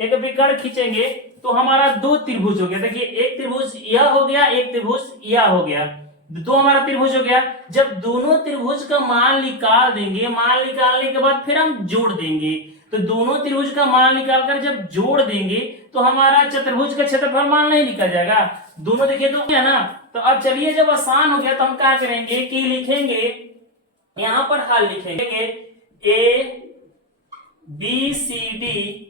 एक विकर्ण खींचेंगे तो हमारा 2 त्रिभुज हो गया। देखिए एक त्रिभुज यह हो गया, एक त्रिभुज यह हो गया, 2 हमारा त्रिभुज हो गया। जब दोनों त्रिभुज का मान निकाल देंगे, मान निकालने के बाद फिर हम जोड़ देंगे, तो दोनों त्रिभुज का मान निकालकर जब जोड़ देंगे तो हमारा चतुर्भुज का क्षेत्रफल मान नहीं निकल जाएगा, दोनों देखिए तो है ना। तो अब चलिए, जब आसान हो गया तो हम क्या करेंगे कि लिखेंगे, यहां पर हल लिखेंगे, ए बी सी डी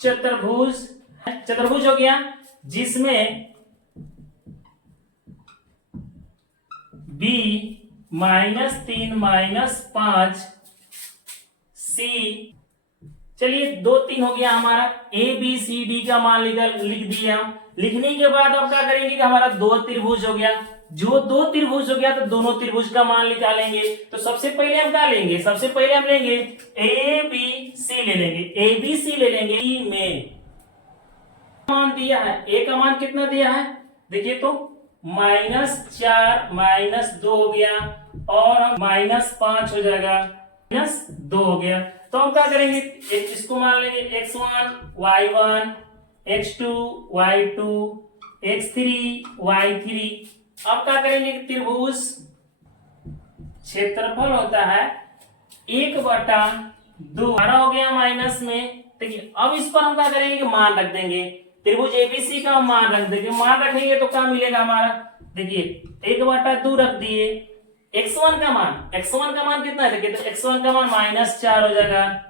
चतुर्भुज हो गया, जिसमें b -3 -5 c, चलिए 2 3 हो गया हमारा, ए बी सी डी का मान लिख दिया। लिखने के बाद अब क्या करेंगे कि हमारा 2 त्रिभुज हो गया, जो 2 त्रिभुज हो गया तो दोनों त्रिभुज का मान निकालेंगे। तो सबसे पहले हम क्या लेंगे, सबसे पहले हम लेंगे ए बी सी ले लेंगे, ए बी सी ले लेंगे। ई में मान दिया है, ए का मान कितना दिया है, देखिए तो -4 -2 हो गया और -5 हो जाएगा, -2 हो गया। तो हम क्या करेंगे, इसको मान लेंगे x1 y1 x2 y2 x3 y3। अब क्या करेंगे, त्रिभुज क्षेत्रफल होता है 1/2। 12 हो गया माइनस में। देखिए अब इस पर हम क्या करेंगे कि मान रख देंगे, त्रिभुज एबीसी का मान रख देंगे। मान रखेंगे तो क्या मिलेगा हमारा, देखिए 1/2 रख दिए। x1 का मान कितना है, देखिए तो x1 का मान -4 हो जाएगा।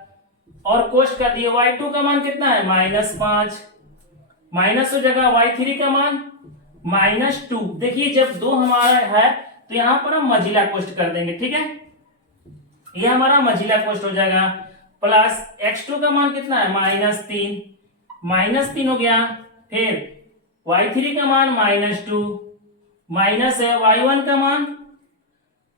और कोष्ट कर दिए y2 का मान कितना है -5, माइनस हो जाएगा y3 का मान -2। देखिए जब 2 हमारा है तो यहाँ पर हम मझिला कोष्ट कर देंगे, ठीक है, ये हमारा मझिला कोष्ट हो जाएगा। प्लस x2 का मान कितना है -3 हो गया। फिर y3 का मान -2, माइनस है y1 का मान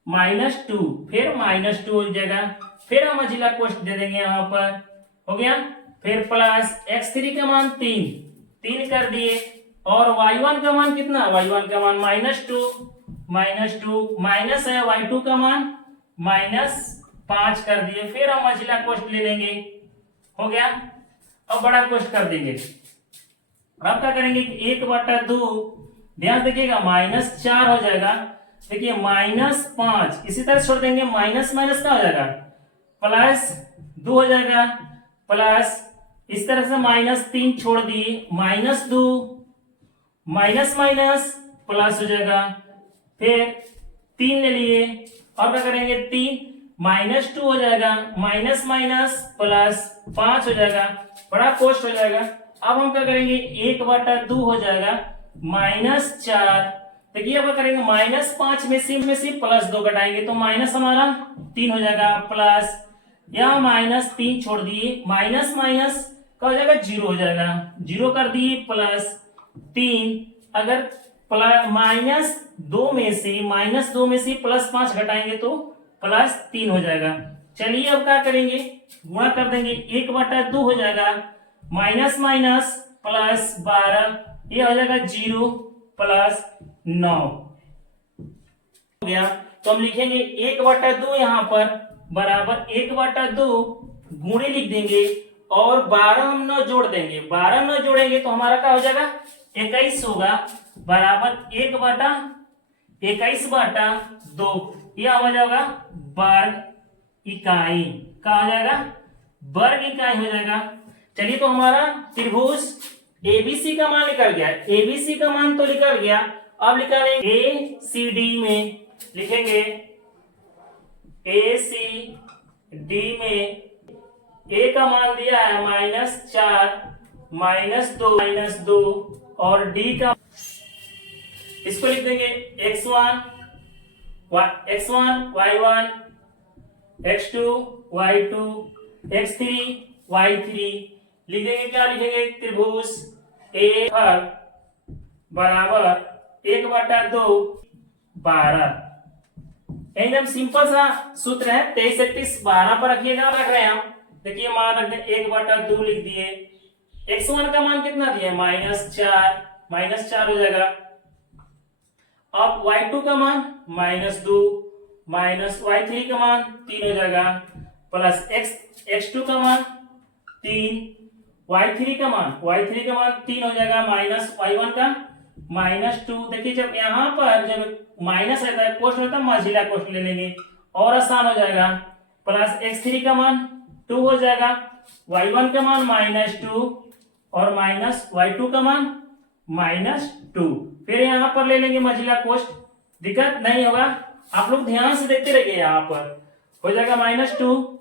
-2, फिर -2 हो जाएगा। फिर हम मझिला कोष्ट दे देंगे यहाँ पर, हो गया। फिर प्लस x3 का मान 3 कर दिए। और y1 का मान कितना, y1 का मान -2 माइनस है y2 का मान -5 कर दिए। फिर हम मझिला कोष्ट ले लेंगे, हो गया। अब बड़ा कोष्ट कर देंगे। अब क्या करेंगे, 1/2, ध्यान देखिएगा -4 हो जाएगा। देखिए -5 इसी तरह छोड़ देंगे, माइनस माइनस क्या हो जाएगा +2 हो जाएगा। प्लस इस तरह से -3 छोड़ दिए, -2 माइनस माइनस प्लस हो जाएगा। फिर 3 ले लिए, और क्या करेंगे 3 -2 हो जाएगा, माइनस माइनस प्लस 5 हो जाएगा, बड़ा कोष्ट हो जाएगा। अब हम क्या करेंगे 1/2 हो जाएगा -4। देखिए अब क्या करेंगे -5 में से +2 घटाएंगे तो माइनस हमारा 3 हो जाएगा। प्लस यहाँ -3 छोड़ दिए, माइनस माइनस क्या हो जाएगा 0 हो जाएगा, 0 कर दिए। प्लस 3, अगर -2 में से +5 घटाएंगे तो +3 हो जाएगा। चलिए अब क्या करेंगे, गुणा कर देंगे, 1/2 हो जाएगा माइनस माइनस प्लस 12, ये हो जाएगा 0 प्लस 9 हो गया। तो हम लिखेंगे 1/2 यहाँ पर बराबर 1/2 गुणे लिख देंगे, और 12 हम 9 जोड़ देंगे। 12 9 जोड़ेंगे तो हमारा क्या हो जाएगा 21 होगा, बराबर 1/21/2, यह हो जाएगा वर्ग इकाई। क्या हो जाएगा, वर्ग इकाई हो जाएगा। चलिए तो हमारा त्रिभुज एबीसी का मान निकल गया, एबीसी का मान तो निकल गया। अब निकालेंगे एसीडी में, लिखेंगे एसीडी में ए का मान दिया है -4, -2 और डी का, इसको लिख देंगे x1 y1, x2 y2, x3 y3। लिख देंगे, क्या लिखेंगे, त्रिभुज ए बराबर 1/2 12। एकदम सिंपल सा सूत्र है, 23 31 12 पर रखिएगा, रख रहे हैं हम। देखिए मान रख दें 1/2 लिख दिए। x1 का मान कितना दिए -4 हो जाएगा। अब y2 का मान -2 माइनस y3 का मान 3 हो जाएगा, प्लस x2 का मान 3, y3 का मान 3 हो जाएगा, माइनस y1 का -2। देखिए जब यहाँ पर जब माइनस रहता है, कोष्ट रहता है, मझिला कोष्ट ले लेंगे और आसान हो जाएगा। प्लस x3 का मान 2 हो जाएगा, y1 का मान -2 और माइनस y2 का मान -2। फिर यहाँ पर ले लेंगे मझिला कोष्ट, दिक्कत नहीं होगा, आप लोग ध्यान से देखते रहिए। यहाँ पर हो जाएगा -2।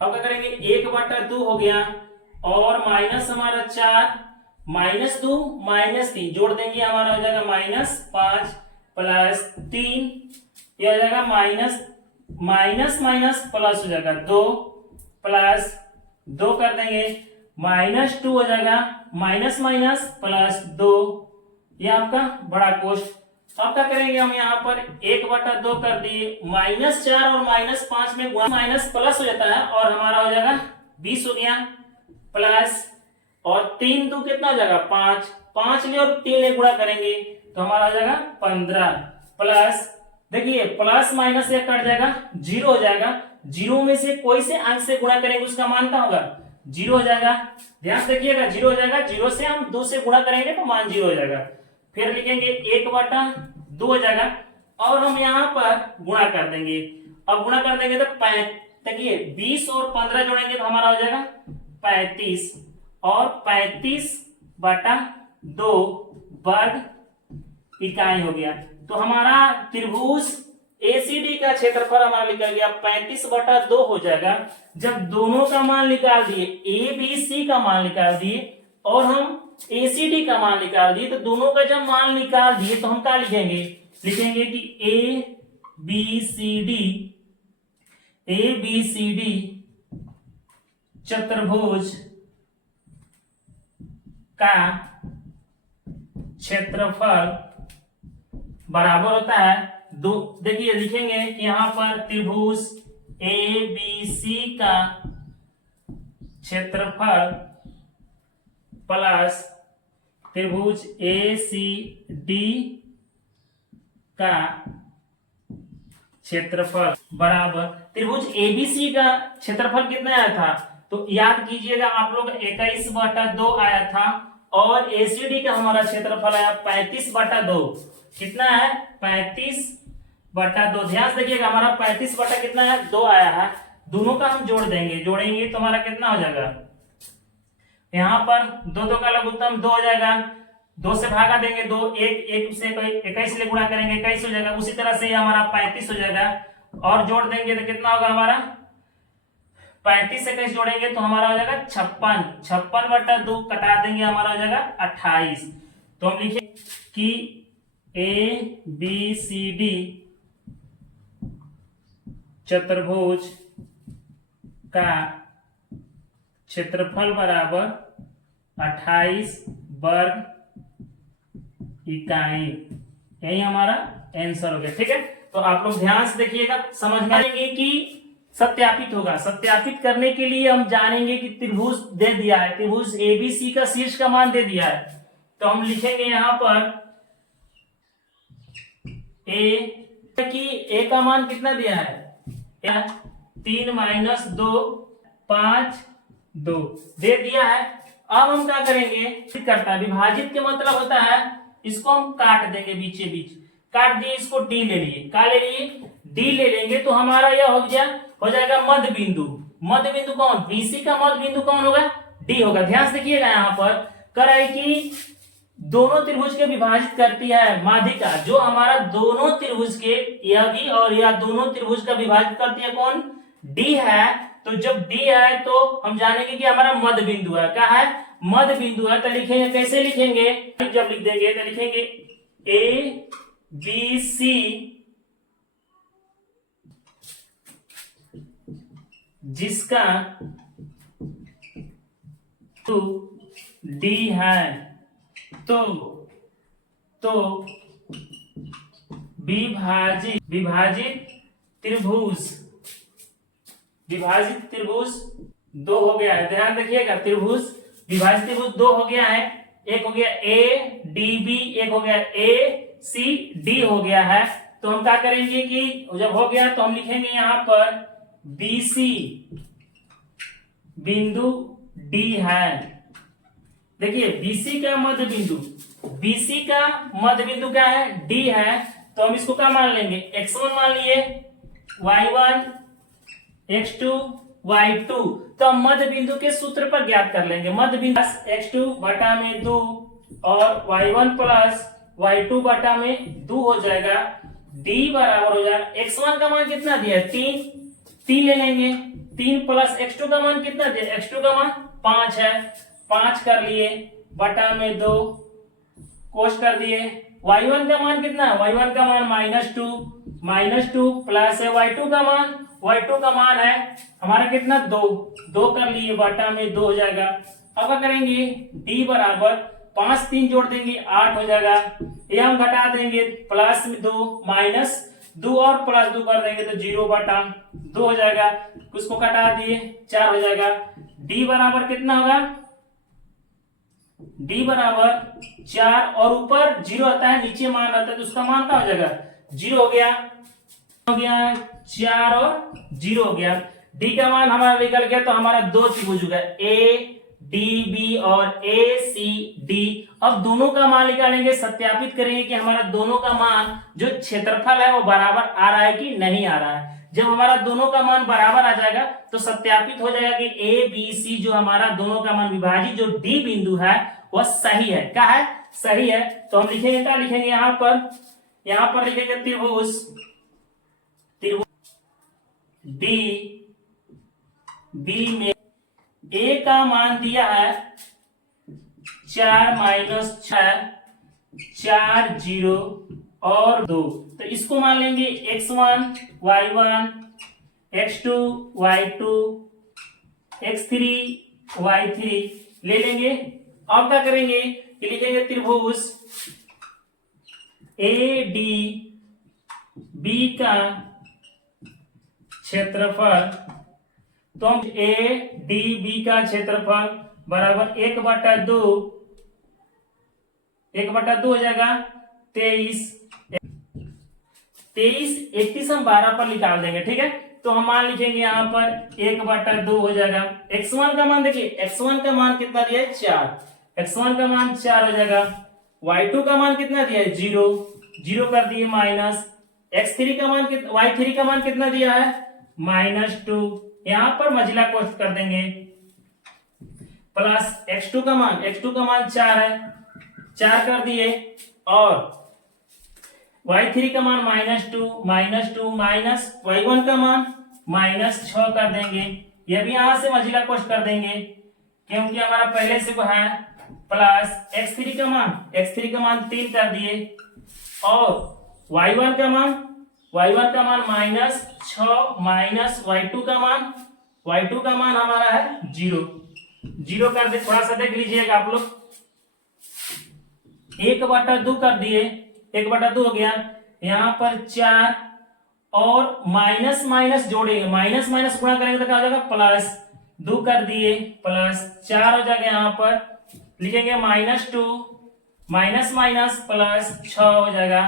अब क्या करेंगे 1/2 हो गया, और माइनस हमारा 4, -2 -3 जोड़ देंगे, हमारा हो जाएगा -5 प्लस 3, यह हो जाएगा माइनस प्लस हो जाएगा 2, प्लस 2 कर देंगे, -2 हो जाएगा, माइनस प्लस 2, यह आपका बड़ा कोष्ट। अब क्या करेंगे हम यहाँ पर 1/2 कर दिए, -4 और -5 में गुणा माइनस प्लस हो जाता है, और हमारा हो जाएगा 20 हो गया। प्लस और 3 2 कितना हो जाएगा 5 ले और 3 ले गुणा करेंगे तो हमारा हो जाएगा 15। प्लस देखिए प्लस माइनस एक कट जाएगा, 0 हो जाएगा। 0 में से कोई से अंक से गुणा करेंगे, उसका मान क्या होगा 0 हो जाएगा। ध्यान से देखिएगा 0 हो जाएगा, 0 से हम 2 से गुणा करेंगे तो मान 0 हो जाएगा। फिर लिखेंगे 1/2 2 हो जाएगा। और हम यहाँ पर गुणा कर देंगे, अब गुणा कर देंगे तो देखिए 20 और 15 जोड़ेंगे तो हमारा हो जाएगा 35 और 35/2 वर्ग इकाई हो गया। तो हमारा त्रिभुज एसीडी का क्षेत्रफल हमारा निकल गया 35/2 हो जाएगा। जब दोनों का मान निकाल दिए, ए बी सी का मान निकाल दिए और हम एसीडी का मान निकाल दिए, तो दोनों का जब मान निकाल दिए तो हम क्या लिखेंगे, लिखेंगे कि ए बी सी डी चतुर्भुज का क्षेत्रफल बराबर होता है दो। देखिए लिखेंगे कि यहां पर त्रिभुज ए बी सी का क्षेत्रफल प्लस त्रिभुज ए सी डी का क्षेत्रफल बराबर त्रिभुज एबीसी का क्षेत्रफल कितना आया था, तो याद कीजिएगा आप लोग 21/2 आया था और एसीडी का हमारा क्षेत्रफल आया 35/2। कितना है 35/2। ध्यान से देखिएगा हमारा 35 बटा कितना है 2 आया है। दोनों का हम जोड़ देंगे, जोड़ेंगे तो हमारा कितना हो जाएगा, यहाँ पर 2 का लघुत्तम 2 हो जाएगा, 2 से भागा देंगे 2, 1 से 21 ले गुणा करेंगे 21 हो जाएगा। उसी तरह से ये हमारा 35 हो जाएगा और जोड़ देंगे तो कितना होगा हमारा 35 से 21 जोड़ेंगे तो हमारा हो जाएगा 56। 56/2 कटा देंगे हमारा हो जाएगा 28। तो हम लिखे कि ए बी सी डी चतुर्भुज का क्षेत्रफल बराबर 28 वर्ग इकाई। यही हमारा आंसर हो गया। ठीक है, तो आप लोग ध्यान से देखिएगा, समझ में आएंगे कि सत्यापित होगा। सत्यापित करने के लिए हम जानेंगे कि त्रिभुज दे दिया है, त्रिभुज एबीसी का शीर्ष का मान दे दिया है, तो हम लिखेंगे यहां पर ए का मान कितना दिया है 3 - 2 5 2 दे दिया है। अब हम क्या करेंगे, करता है विभाजित के मतलब होता है इसको हम काट देंगे, बीचे बीच काट दिए, इसको डी ले लिए, क्या ले लिए डी ले लेंगे तो हमारा यह हो जाएगा मध्य बिंदु। मध्य बिंदु कौन, बीसी का मध्य बिंदु कौन होगा, डी होगा। ध्यान से देखिएगा यहाँ पर कर रहा है कि दोनों त्रिभुज के विभाजित करती है माध्यिका, जो हमारा दोनों त्रिभुज के यह भी और यह दोनों त्रिभुज का विभाजित करती है कौन, डी है। तो जब डी है तो हम जानेंगे कि हमारा मध्य बिंदु है, क्या है मध्य बिंदु है। तो लिखेंगे, कैसे लिखेंगे, जब लिख देंगे तो लिखेंगे ए बी सी जिसका टू डी है, तो विभाजित त्रिभुज 2 हो गया है। ध्यान रखिएगा, त्रिभुज विभाजित त्रिभुज 2 हो गया है। एक हो गया ए डी बी, एक हो गया ए सी डी हो गया है। तो हम क्या करेंगे कि जब हो गया तो हम लिखेंगे यहाँ पर बीसी बिंदु डी है। देखिए बीसी का मध्य बिंदु, बीसी का मध्य बिंदु क्या है डी है, तो हम इसको क्या मान लेंगे x1 मान लिए, y1 x2 y2। तो हम मध्य बिंदु के सूत्र पर ज्ञात कर लेंगे। मध्य बिंदु x2/2 और y1 + y2/2 हो जाएगा। d बराबर हो जाएगा, x1 का मान कितना दिया है 3 ले लेंगे, 3 + x2 का मान कितना दिया, x2 का मान 5 है, 5 कर लिए बटा में 2 कोष कर दिए। y1 का मान कितना है, y1 का मान -2 प्लस है y2 का मान, y2 का मान है हमारा कितना 2 कर लिए बटा में 2 हो जाएगा। अब क्या करेंगे d बराबर 5 3 जोड़ देंगे 8 हो जाएगा। ये हम घटा देंगे -2 और +2 कर देंगे तो 0/2 हो जाएगा। उसको घटा दिए 4 हो जाएगा। d बराबर कितना होगा, d बराबर 4 और ऊपर 0 आता है, नीचे मान आता है, तो उसका मान क्या हो जाएगा 0 हो गया 4 और 0 हो गया। d का मान हमारा निकल गया, तो हमारा 2 त्रिभुज हो गया ए डी बी और ए सी डी। अब दोनों का मान निकालेंगे, सत्यापित करेंगे कि हमारा दोनों का मान जो क्षेत्रफल है वो बराबर आ रहा है कि नहीं आ रहा है। जब हमारा दोनों का मान बराबर आ जाएगा तो सत्यापित हो जाएगा कि ए बी सी जो हमारा दोनों का मान विभाजित जो डी बिंदु है वह सही है। क्या है? सही है। तो हम लिखेंगे, क्या लिखेंगे यहाँ पर लिखेंगे त्रिभुज डी बी में ए का मान दिया है 4 माइनस 6, 4 0 और 2। तो इसको मान लेंगे x1 y1 x2 y2 x3 y3 ले लेंगे। अब क्या करेंगे कि लिखेंगे त्रिभुज ए डी बी का क्षेत्रफल। तो हम ए डी बी का क्षेत्रफल बराबर 1/2 हो जाएगा 23। 31 हम 12 पर निकाल देंगे। ठीक है, तो हम मान लिखेंगे यहाँ पर 1/2 हो जाएगा। x1 का मान देखिए, x1 का मान कितना दिया है 4, x1 का मान 4 हो जाएगा। y2 का मान कितना दिया है 0 कर दिए माइनस x3 का मान y3 का मान कितना दिया है -2। यहाँ पर मझिला कोष्ठ कर देंगे प्लस x2 का मान 4 है, 4 कर दिए और y3 का मान -2 माइनस y1 का मान -6 कर देंगे। ये भी यहां से मझिला कोष्ठ कर देंगे क्योंकि हमारा पहले से वो है। प्लस x3 का मान 3 कर दिए और y1 का मान -6 माइनस y2 का मान हमारा है 0 कर दे। थोड़ा सा देख लीजिएगा आप लोग, 1/2 कर दिए, 1/2 हो गया। यहाँ पर 4 और माइनस जोड़ेंगे, माइनस गुणा करेंगे तो क्या हो जाएगा +2 कर दिए प्लस 4 हो जाएगा। यहाँ पर लिखेंगे -2 माइनस प्लस 6 हो जाएगा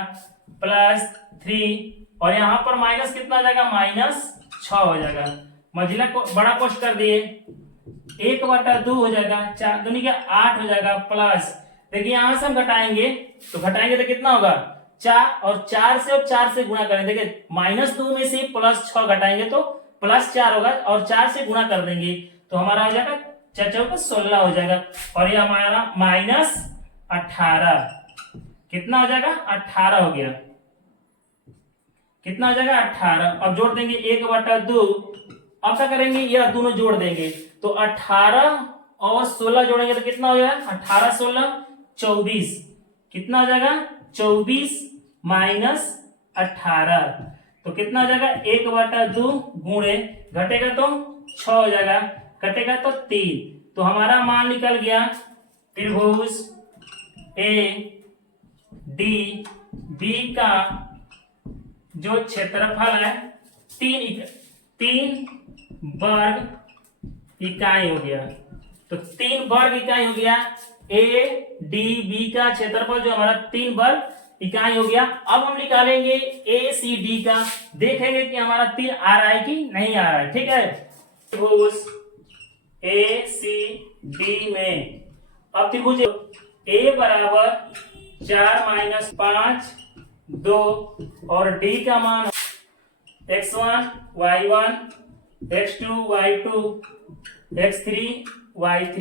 +3 और यहाँ पर माइनस कितना हो जाएगा -6 हो जाएगा। मझिला को बड़ा कोष्ठ कर दिए, 1/2 हो जाएगा, 4 दूनी के 8 हो जाएगा प्लस। देखिए यहां से हम घटाएंगे तो कितना होगा 4 और 4 से गुणा करेंगे। देखिए -2 में से +6 घटाएंगे तो +4 होगा और 4 से गुणा कर देंगे तो हमारा हो जाएगा 4 का 16 हो जाएगा और ये हमारा -18 कितना हो जाएगा 18 हो गया। कितना हो जाएगा 18। अब जोड़ देंगे 1/2। अब क्या करेंगे, यह दोनों जोड़ देंगे तो 18 और 16 जोड़ेंगे तो कितना हो जाएगा 18 16 24। कितना हो जाएगा 24 माइनस 18 तो कितना हो जाएगा 1/2 गुणे घटेगा तो 6 हो जाएगा, कटेगा तो 3। तो हमारा मान निकल गया त्रिभुज ए डी बी का जो क्षेत्रफल है 3 वर्ग इकाई हो गया। तो 3 वर्ग इकाई हो गया ए डी बी का क्षेत्रफल जो हमारा 3 वर्ग इकाई हो गया। अब हम निकालेंगे ए सी डी का, देखेंगे कि हमारा 3 आ रहा है कि नहीं आ रहा है। ठीक है, त्रिभुज ए सी डी में अब त्रिभुज ए बराबर 4 - 5 2 और डी का मान x1 y1 x2 y2 x3 y3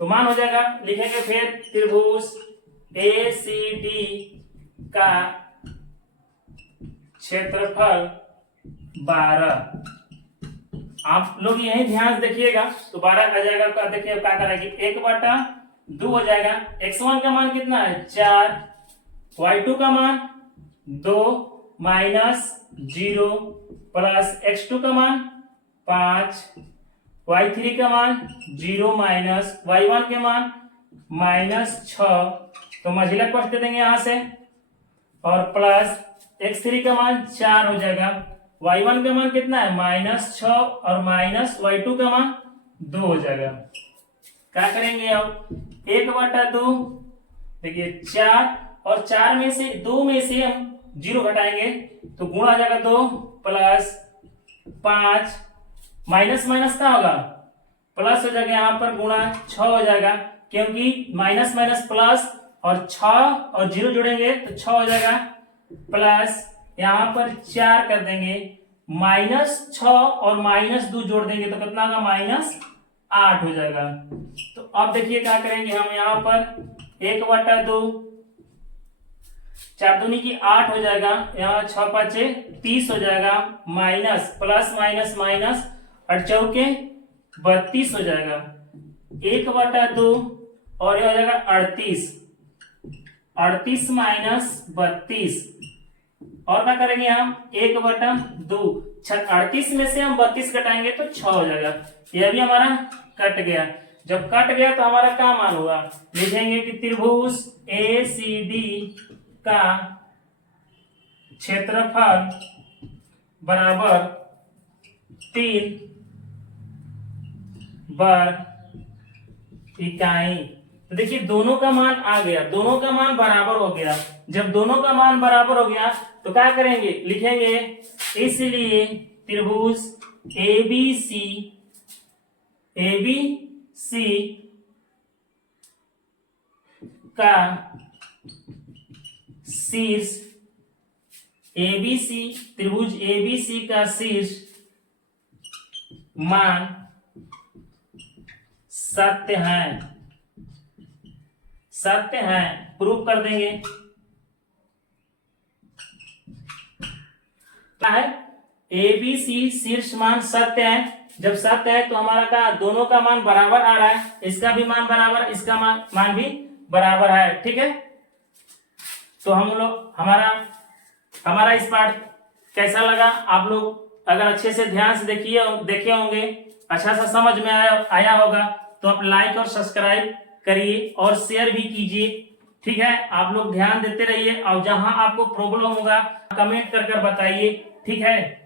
तो मान हो जाएगा। लिखेंगे फिर त्रिभुज ए सी डी का क्षेत्रफल 12। आप लोग यही ध्यान देखिएगा तो 12 आ जाएगा। क्या देखिए क्या करेगी 1/2 हो जाएगा। x1 का मान कितना है 4, y2 का मान 2 -0 प्लस x2 का मान 5, y3 का मान 0 माइनस y1 के मान -6 तो मझिला कोष्ठ दे देंगे यहां से और प्लस x3 का मान 4 हो जाएगा। y1 का मान कितना है -6 और माइनस y2 का मान 2 हो जाएगा। क्या करेंगे अब 1/2 देखिए 4 और 4 में से 2 में से हम 0 घटाएंगे तो गुणा आ जाएगा 2 प्लस 5 माइनस क्या होगा प्लस हो जाएगा यहाँ पर गुणा 6 हो जाएगा, क्योंकि माइनस माइनस प्लस और 6 और 0 जोड़ेंगे तो 6 हो जाएगा, प्लस यहाँ पर 4 कर देंगे, -6 और -2 जोड़ देंगे तो कितना होगा, -8 हो जाएगा। तो अब देखिए क्या करेंगे हम, यहाँ पर 1/2, 4 दूनी की 8 हो जाएगा, यहाँ 6 5 30 हो जाएगा, माइनस प्लस माइनस माइनस 8 चौके 32 हो जाएगा, 1/2 और ये हो जाएगा 38, 38 - 32 और क्या करेंगे हम, 1/2, 38 में से हम 32 घटाएंगे तो 6 हो जाएगा। यह भी हमारा कट गया। जब कट गया तो हमारा क्या मान हुआ, लिखेंगे कि त्रिभुज ACD का क्षेत्रफल बराबर 3 वर्ग इकाई। तो देखिए दोनों का मान आ गया, दोनों का मान बराबर हो गया। जब दोनों का मान बराबर हो गया तो क्या करेंगे, लिखेंगे इसलिए त्रिभुज ABC का शीर्ष, त्रिभुज ABC का शीर्ष मान सत्य है, प्रूफ कर देंगे। क्या है, ABC शीर्ष मान सत्य है। जब सत्य है तो हमारा का दोनों का मान बराबर आ रहा है, इसका भी मान बराबर, इसका मान भी बराबर है, ठीक है। तो हम लोग हमारा इस पाठ कैसा लगा, आप लोग अगर अच्छे से ध्यान से देखे होंगे, अच्छा सा समझ में आया होगा तो आप लाइक और सब्सक्राइब करिए और शेयर भी कीजिए, ठीक है। आप लोग ध्यान देते रहिए और जहां आपको प्रॉब्लम होगा कमेंट कर बताइए, ठीक है।